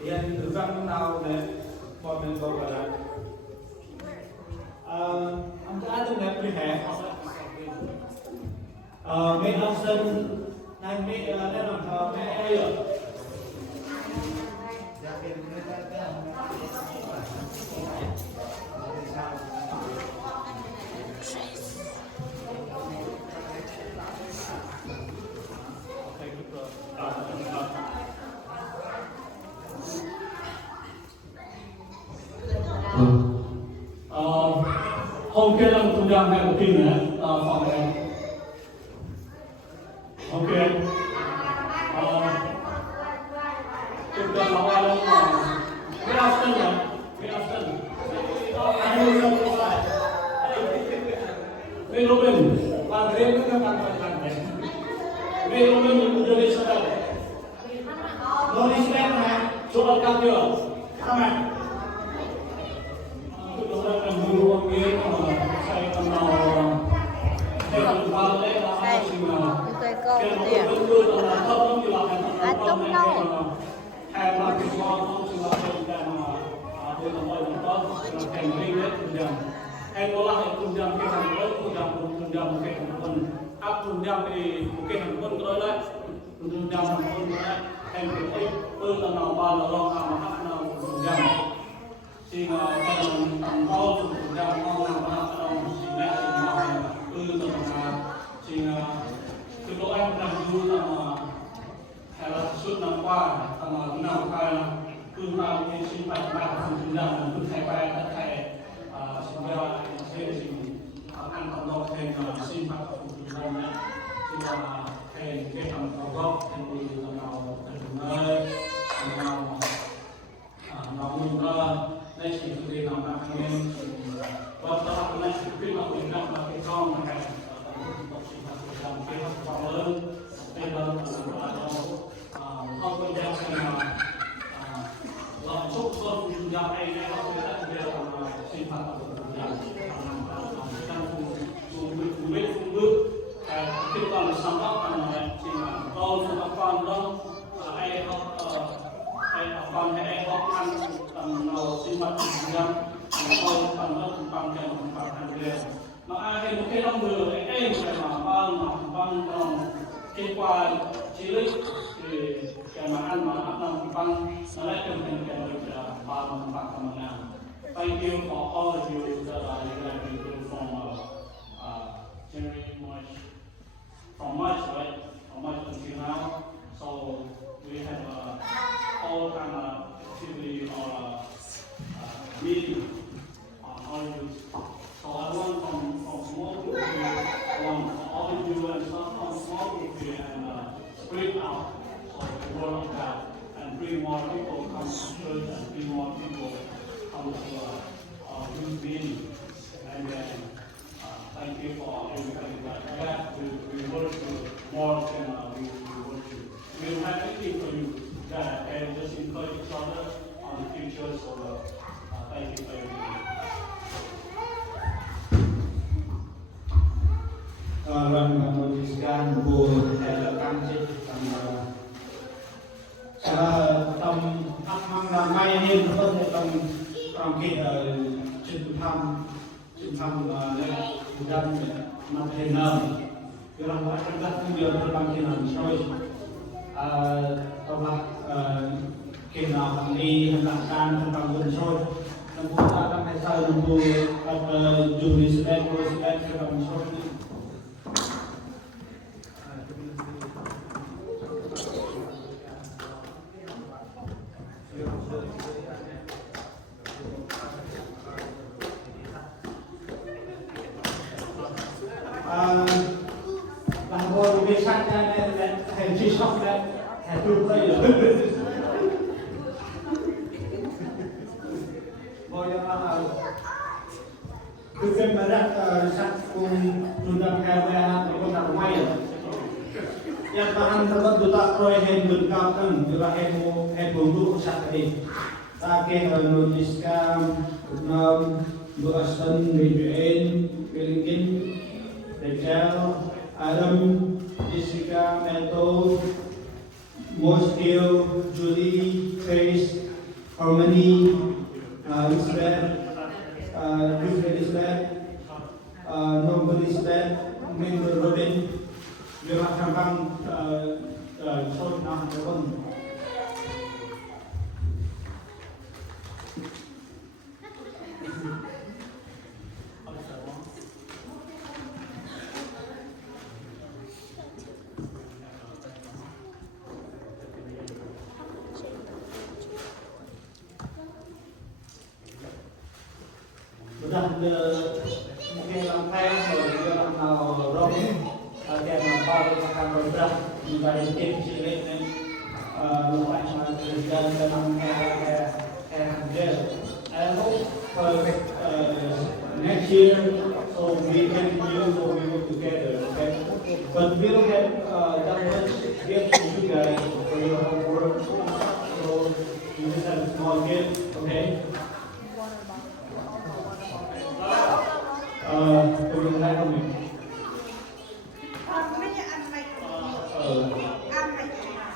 Yan rang now ne moment ko wala. Ang ato na pre may option na may may ayo. Hôm kia là một tuần đang hay một tin nữa phòng này. Ok. Chúng ta nói là cái option này, cái option. Anh ơi không phải. Cái lúc mình làm riêng cái các bạn làm này. Cái lúc mình cũng đưa đi sau đây. Nó đi xem này, chỗ ở cao chưa? Sao này? I don't know. Em có lại cùng dòng cái hàng với cùng dòng cái hàng quân áp cùng dòng thì cái hàng quân tới đấy cùng dòng hàng quân đấy em phải tư là nào ba là lo nào mà áp nào cùng dòng thì mà cái thằng to cùng dòng ngon nào mà áp nào thì mẹ nào tư là thì cái lỗ em làm du là mà hay là suốt năm qua mà nào khai là cương tao cái sinh hoạt bạn cùng dòng cứ thay bay tất thay sinh ra sẽ ăn không lo thêm sinh hoạt của chúng ta nhé, thì là thêm cái phần cầu gốc thêm từ nào từ nơi nào mình ra đây chỉ từ nào làm nên và đó là sự quyết định mình làm là cái con mà cái làm cái học lớn đây là không có giao cái nào làm chúc con chúng ta đây là cái tất nhiên là sinh hoạt của chúng ta biết phương bước khi còn sống đó là chỉ con của các con đó ai học con hay học ăn tầm nào sinh hoạt của nhau con tầm đó cũng bằng cái một phần hàng điều mà ai hay một cái đông người ấy phải mà con còn khi qua chỉ lý thì cái mà ăn mà ăn làm con nó lại cần thành cái việc là ba bằng bằng nào. Thank you for all of you that are here from January, March, from March, right? From March until now. So we have all kind of activity or meeting on all of this. So I want from small group here, I want all of you and start from small group here and spread out so the word of God and bring more people come to church and bring more people come to youth meeting. And then thank you for everything like that. We work more than we work to. We don't have anything for you that can just encourage each other on the future. So thank you for everything. Lần menuliskan buku kancik trong năm nay nên tôi trong cái chuyến thăm dân mặt hình cái lòng ngoại trong các công việc trong bằng hình soi trong khi nào bằng đi hình dạng can trong bằng hình soi trong chúng ta đang hay sao trong buổi dùng respect trong bằng soi bahwa biasanya dan sisok dan hidup saya boleh mahal bukan berat satu sudah kaya atau tak rumah yang bahan tertentu tak proyek yang berkaitan dengan yang bumbu saat ini tak menuliskan Boston, BBN, Wellington, Rachel, Adam, Jessica, Meto, Moscow, Julie, Grace, Harmony is bad. Christian is bad. Nobody is bad. Member Robin. Việc làm thằng băng sôi nào nó còn udah mungkin lantai rồi dia nào rong dia nampak akan bergerak di badan tim cilik dan lupa dengan kerja dalam handle. I hope for next year so we can use so we work together, okay? But we don't have that much gift to you guys for your homework, so you just have a small gift, okay? Turun lagi kami.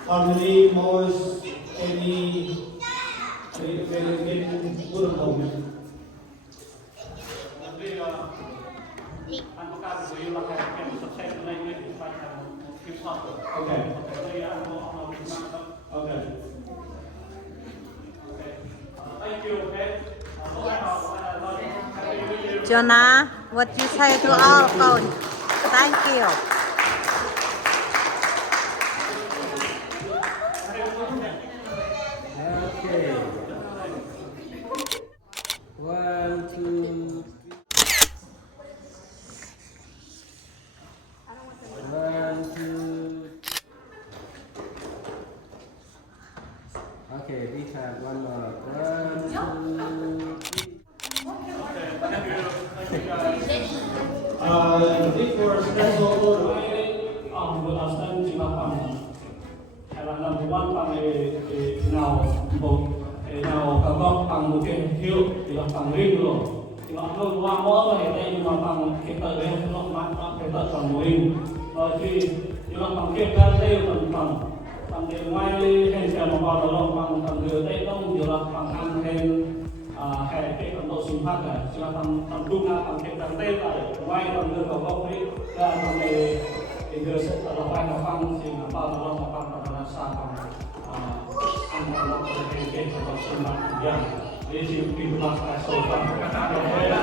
Harmony most any kurang tahu ni. Tapi apakah boleh lakukan yang sukses lain ni pada kita? Okay. Jadi mau kita. Okay. Okay. Thank you. Okay. Jonah, what you say to all phone? Thank you. Okay. 1, 2, 1, 2. Okay, this time one more. 1, 2, 3. Before special order. Berasal dari Batam. Karena number one pang now kabok pang mungkin hiu di pang ring lo. Di pang lo luang mo lah ini di pang kita ring lo mak kita pang ring. Jadi di pang kita ring pang di ngoài hen siapa mau lo pang di lo di pang hen hệ cái tốc độ sinh phát này, chúng ta tập trung là bằng cái tăng tê tại ngoài còn đưa vào góc ấy ra bằng này thì đưa sẽ là quay là phăng thì là bao giờ là phăng là sao bằng ăn là cái tốc độ sinh phát của dân, vì chỉ khi chúng ta phải sâu phăng các cái là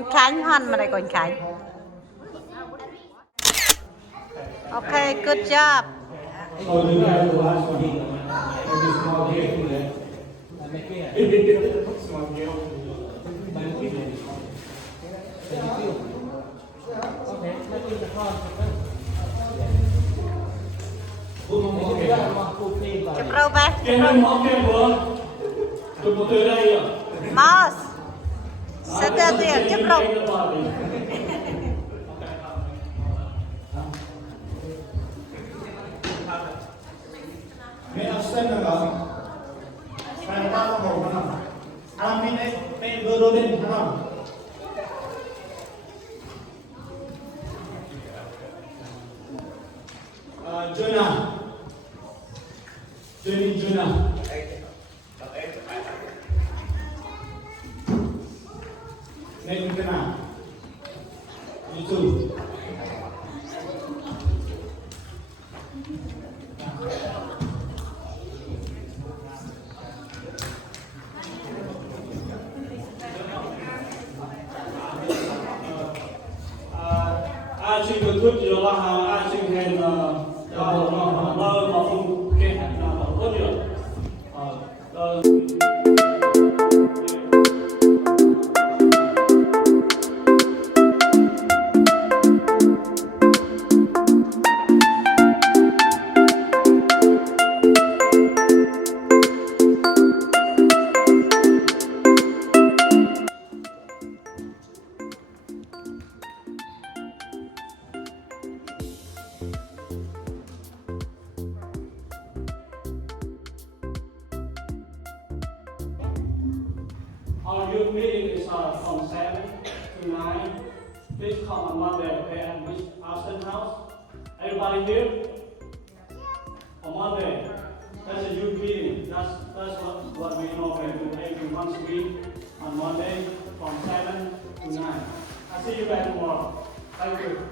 Con Khánh Hoan mà đây con Khánh. Okay, good job. Oh, do you have the last one? Maybe small gift there. Small gift. Chụp râu về. Cái hai món kia vừa chụp một từ đây à? Mouse. Sẽ tiêu tiền chụp râu. May abstain na ba? Kaya tao ko, ano? Amin ay may guro din, ano? Jonah. Jonah. Ngayon ka na. You too. Ai xin được thuốc gì đó là ai xin hẹn mà không kế hoạch nào tốt được. Our youth meeting is from 7 to 9. Please come on Monday, okay, at Miss Austin house. Everybody here? On Monday. That's a youth meeting. That's what we normally do every once a week on Monday from 7 to 9. I'll see you back tomorrow. Thank you.